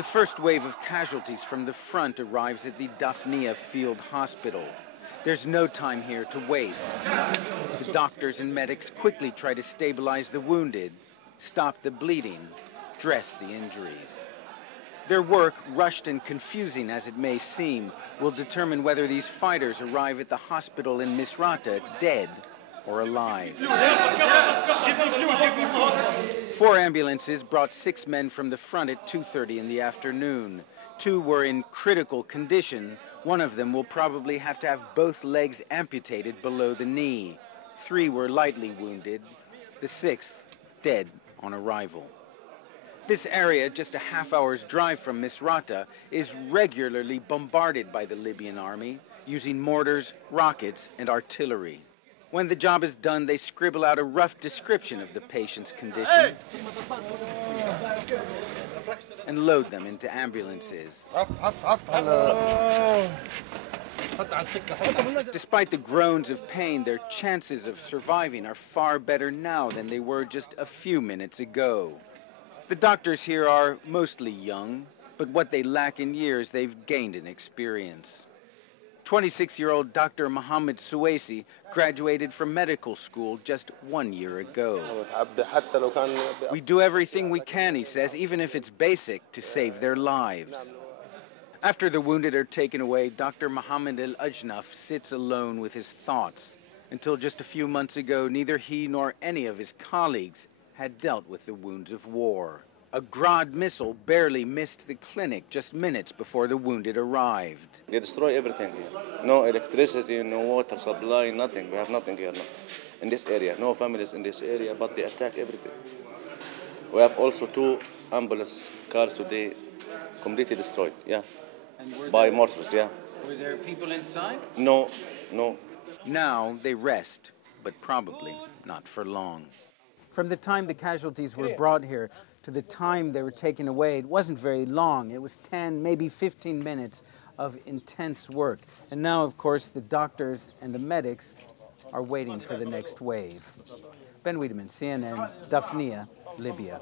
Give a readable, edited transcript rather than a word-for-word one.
The first wave of casualties from the front arrives at the Daphnia Field Hospital. There's no time here to waste. The doctors and medics quickly try to stabilize the wounded, stop the bleeding, dress the injuries. Their work, rushed and confusing as it may seem, will determine whether these fighters arrive at the hospital in Misrata dead or alive. 4 ambulances brought 6 men from the front at 2:30 in the afternoon. 2 were in critical condition. One of them will probably have to have both legs amputated below the knee. 3 were lightly wounded. The 6th dead on arrival. This area, just a half-hour's drive from Misrata, is regularly bombarded by the Libyan army, using mortars, rockets, and artillery. When the job is done, they scribble out a rough description of the patient's condition and load them into ambulances. Despite the groans of pain, their chances of surviving are far better now than they were just a few minutes ago. The doctors here are mostly young, but what they lack in years, they've gained in experience. 26-year-old Dr. Mohammed Suwaisi graduated from medical school just 1 year ago. We do everything we can, he says, even if it's basic, to save their lives. After the wounded are taken away, Dr. Mohammed Al-Ajnaf sits alone with his thoughts. Until just a few months ago, neither he nor any of his colleagues had dealt with the wounds of war. A Grad missile barely missed the clinic just minutes before the wounded arrived. They destroy everything here. No electricity, no water supply, nothing. We have nothing here now. In this area, no families in this area, but they attack everything. We have also 2 ambulance cars today completely destroyed, yeah. By mortars, yeah. Were there people inside? No, no. Now they rest, but probably not for long. From the time the casualties were brought here to the time they were taken away, it wasn't very long. It was 10, maybe 15 minutes of intense work. And now, of course, the doctors and the medics are waiting for the next wave. Ben Wiedemann, CNN, Daphnia, Libya.